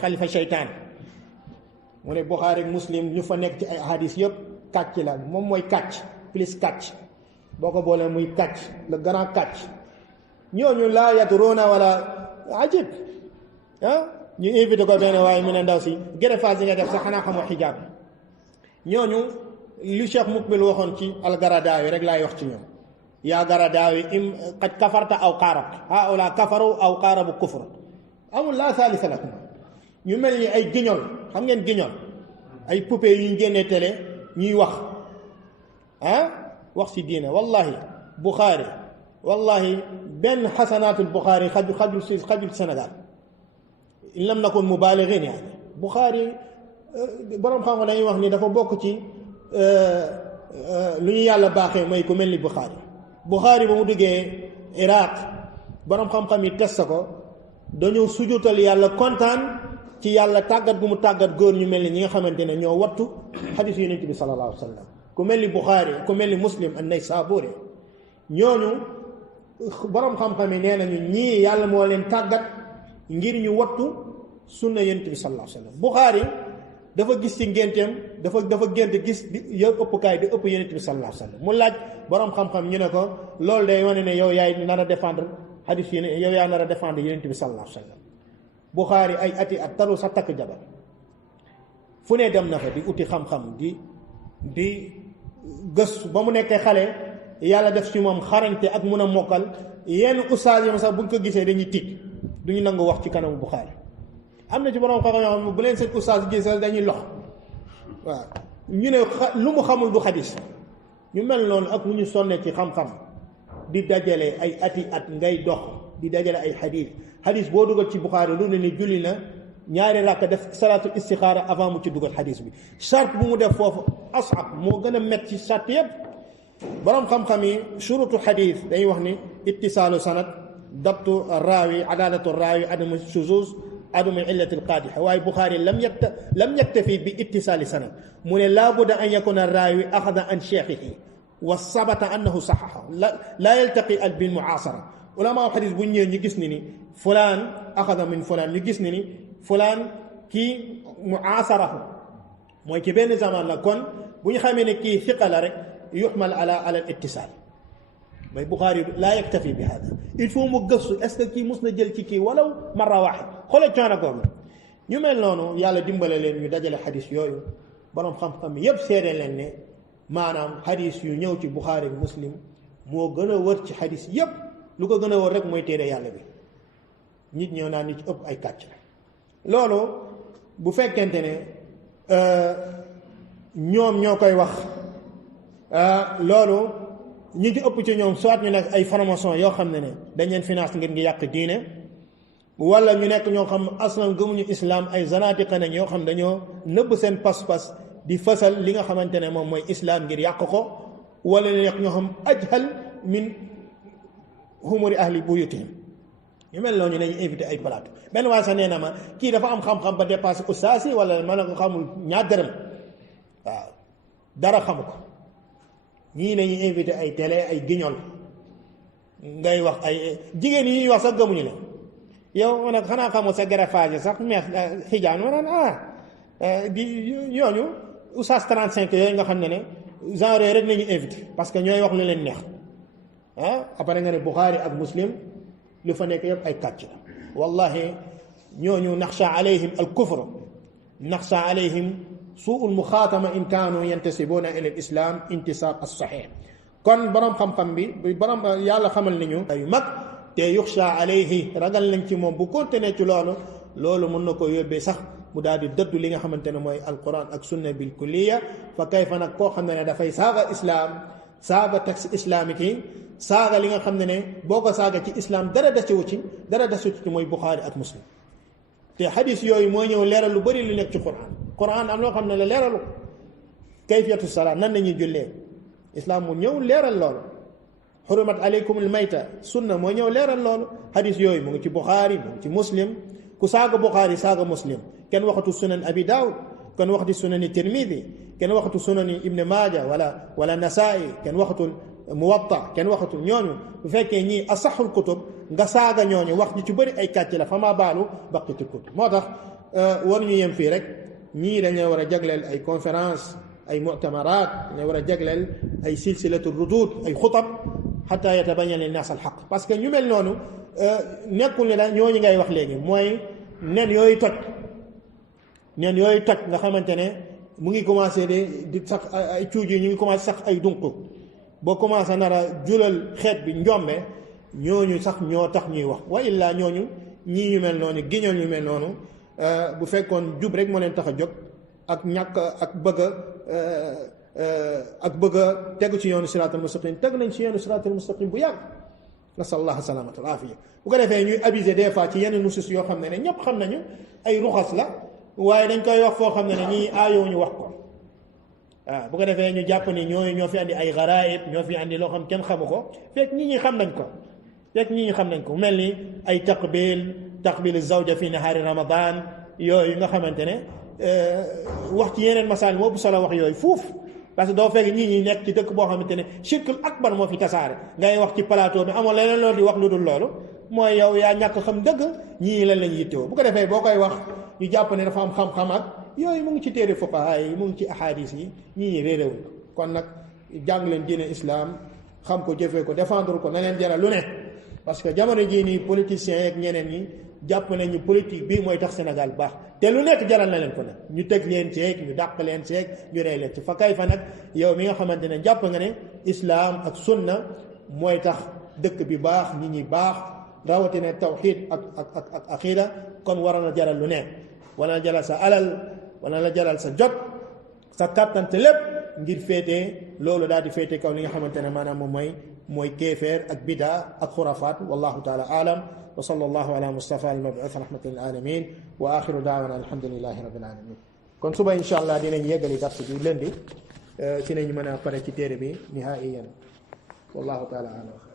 xalifa seytaan mu ne Buxaari Muslim ñu fa nekk ci ay hadis yëpp kàcc la moom mooy kàcc plus kàcc boo ko boolee muy kàcc le grand kàcc ñooñu laa yadruuna wala ajib ñu invité ko benn waaye mu ne ndaw si greffage yi nga def sax xanaa xamoo xijaab ñooñu lu Cheikh Mukbil waxoon ci al-Garadaawi rek laay wax ci ñoom yaa Garadaawi qad kafarta aw qaarabta haa'ulaa kafaru aw qaarabu kufr amul laa thaalisa lakum ñu mel ni ay guignol xam ngeen guignol ay poupée yu ñu génnee télé ñuy wax wax si diine wallahi Bukhari wallahi benn xasanaatul Bukhari xajul Sénégal in lam nakun mubalighin yani Bukhari borom xam nga dañuy wax ni dafa bokk ci lu ñu yàlla baaxee mooy ku mel ni Bukhari ba mu duggee Iraq borom xam-xam yi test ko dañoo sujutal yàlla kontaan ci yàlla tàggat gu mu tàggat góor ñu mel ni ñi nga xamante ne ñoo wattu xadiis yonent bi sallallahu alayhi wa sallam ku mel ni Bukhari ku mel ni Muslim an-Naysaburi ñooñu borom xam-xam yi nee nañu ñii yàlla moo leen tàggat ngir ñu wattu sunna yonent bi sallallahu alayhi wa sallam Bukhari dafa gis ci ngénteem dafa gént gis yow ëppkaay di ëpp yonent bi sallallahu alayhi wa sallam mu laaj borom xam-xam ñu ne ko loolu day wane ne yow yaay nar a défendre xadiis yi yow yaa nar a défendre yonent bi sallallahu alayhi wa sallam Bukhari ay ati at taru sa takk jabar fu ne dem na fa di uti xam-xam di gëstu ba mu nekkee xale yàlla def ci moom xarañte ak mun a mokkal yenn ustaas yi sax buñ ko gisee dañuy tiit duñu nangu wax ci kanamu Bukhari am na ci borom xam-xam yoo xam ne bu leen seen ustaas gisal dañuy lox waaw ñu ne lu mu xamul du xadis ñu mel noonu ak lu ñu sonne ci xam-xam di dajale ay ati at ngay dox di dajale ay xadis boo dugal ci Bukhari lu ne ni julli na ñaari rakk def salaatul istixaara avant mu ci dugal xadis bi charte bu mu def foofu asab moo gën a met ci charte yépp borom xam-xam yi shurutu xadis dañuy wax ni ittisaalu sanad dabtu raawi adalatu raawi adamu shuzuz adamu illati alqaadixa waaye Bukhari lam yaktafi bi ittisaali sanad mu ne laa budda an yakuna raawi axada an cheikhihi wa sabata annahu saxaxa laa yaltaqi al bil muasara ulama xadis bu ñëwee ñu gis ni fulaan axada min fulaan ñu gis ni fulaan kii muasarahu mooy ci benn zaman la kon bu ñu xamee ne kii thiqa la rek yuxmal ala al ittisaal mooy Bukhari laa yaktafi bi hada il faut mu gëstu est-ce que kii mus na jël ci kii walaw marra waaxid xoolal coono googu ñu mel noonu yàlla dimbale leen ñu dajale xadis yooyu borom xam-xam yépp seede leen ne maanaam xadis yu ñëw ci Bukhari Muslim moo gën a wër ci xadis yépp lu ko gën a wër rek mooy téere yàlla bi nit ñoo naan nit ci ëpp ay kàcc loolu bu fekkente ne ñoom ñoo koy wax loolu ñi ci ëpp ci ñoom soit ñu nekk ay formation yoo xam ne dañ leen finance ngir ngi yàq diine wala ñu nekk ñoo xam aslan gëmuñu islam ay zanaatiqa nañ yoo xam dañoo nëbb seen pas-pas di fësal li nga xamante ne moom mooy islam ngir yàq ko wala ñu nekk ñoo xam ajhal min humuri ahli buyutihim ñu mel noonu ñu nañu invité ay plateau benn waaye sax nee na ma kii dafa am xam-xam ba dépassé ustaas yi wala ma ne ko xamul ñaar dërëm waaw dara xamu ko ñii nañu invité ay télé ay guignol ngay wax ay jigéen yi ñuy wax sax gëmuñu leen yow ma ne xanaa xamul sa greffage sax meex xijaan ma naan di ñooñu ustaas 35 yooyu nga xam ne genre yooyu rek nañu invité parce que ñooy wax lu leen neex après nga ne Bukhari ak Muslim lu fa nekk yëpp ay kàcc la wallahi ñooñu naxsha alayhim al kufr naxsha alayhim suu al muxaatama in kaanu yantasibuna ila al islam intisab as sahih kon borom xam-xam bi borom yàlla xamal nañu yu mag te yuxsha alayhi ragal nañ ci moom bu continuer ci loolu mën na ko yóbbee sax mu daal di dëddu li nga xamante ne mooy alquran ak sunna bil kulliya fa kayfa nag koo xam ne dafay saaga islam saaga texte islamique yi saaga li nga xam ne boo ko saaga ci islam dara desewu ci mooy Bukhari ak Muslim te xadis yooyu mooy ñëw leeral lu bëri lu nekk ci quran am loo xam ne la leeralu ko kayfiyatu salaat nan nañuy jullee islam mu ñëw leeral loolu xurumat aleykum al mayta sunna moo ñëw leeral loolu xadis yooyu mu ngi ci Bukhari mu ngi ci Muslim ku saaga Bukhari saaga Muslim kenn waxatu sunan abi daawud kenn waxatu sunani tirmidi kenn waxatu sunani ibn maaja wala nasaa'i kenn waxatul muwatta kenn waxatul ñooñu bu fekkee ñii asaxul kutub nga saaga ñooñu wax ji ci bëri ay kàcc la fa ma baalu baqiti kutub moo tax war ñu yem fii rek ñii dañu war a jagleel ay conférence ay mu'tamaraat dañu war a jagleel ay silsilatu rudud ay xutab xataa yatabayyana linnaas alxaq parce que ñu mel noonu nekkul ne daal ñooñu ngay wax léegi mooy nen yooyu toj nga xamante ne mu ngi commencé di sax ay cuuj yi ñu ngi commencé sax ay dunq boo commencé nar a julal xeet bi njombe ñooñu sax ñoo tax ñuy wax wa illaa ñooñu ñii ñu mel noonu giñoon ñu mel noonu bu fekkoon jub rek moo leen tax a jóg ak ñàkk ak bëgg a tegu ci yoonu siraatal mustaqim tegu nañ ci yoonu siraatal mustaqim bu yàgg nasallahu salaamata wal aafiya bu ko defee ñuy abuser des fois ci yenn nusus yoo xam ne ñëpp xam nañu ay ruxas la waaye dañ koy wax foo xam ne ñii aayoo ñu wax ko waaw bu ko defee ñu jàpp ni ñoo fi andi ay garaib ñoo fi andi loo xam kenn xamu ko fekk ñi xam nañ ko mel ni ay taqbil zawja fi nahaari ramadan yooyu nga xamante ne wax ci yeneen masaal moo bu solo wax yooyu fuuf parce que doo fekk ñi nekk ci dëkk boo xamante ne shirkul akbar moo fi tasaare ngay wax ci plateau bi amoon leneen loolu di wax lu dul loolu mooy yow yaa ñàkk xam dëgg ñii lan lañ yittewoo bu ko defee boo koy wax ñu jàpp ne dafa am xam-xam ak yooyu mu ngi ci téere fuqaha yi mu ngi ci ahadis yi ñii réeréwuñ ko kon nag jàng leen diine islam xam ko jëfee ko défendre ko na leen jaral lu ne parce que jamono jii nii politiciens yeeg ñeneen ñi jàpp nañu politique bi mooy tax Sénégal baax te lu nekk jaral na leen ko nag ñu teg leen ceeg ñu dàq leen ceeg ñu rey leen ci fa kay fa nag yow mi nga xamante ne jàpp nga ne islam ak sunna mooy tax dëkk bi baax nit ñi baax rawatina tawxid ak aqida kon waroon na jaral lu ne wala na jaral sa alal wala na jaral sa jot sa kàttante lépp ngir féetee loolu daal di féete kaw li nga xamante ne maanaam moom mooy kéefeer ak bidaa ak xurafaat wallahu taala aalam wa sallallahu ala mustafa al-mab'uth rahmatan lil alamin wa axiru daawana alhamdulillahi rabbil alamin kon suba insha allah dinañ yeggali dars bi lëndi ci nañ mën a pare ci téere bi nihaiyan wallahu taala aalam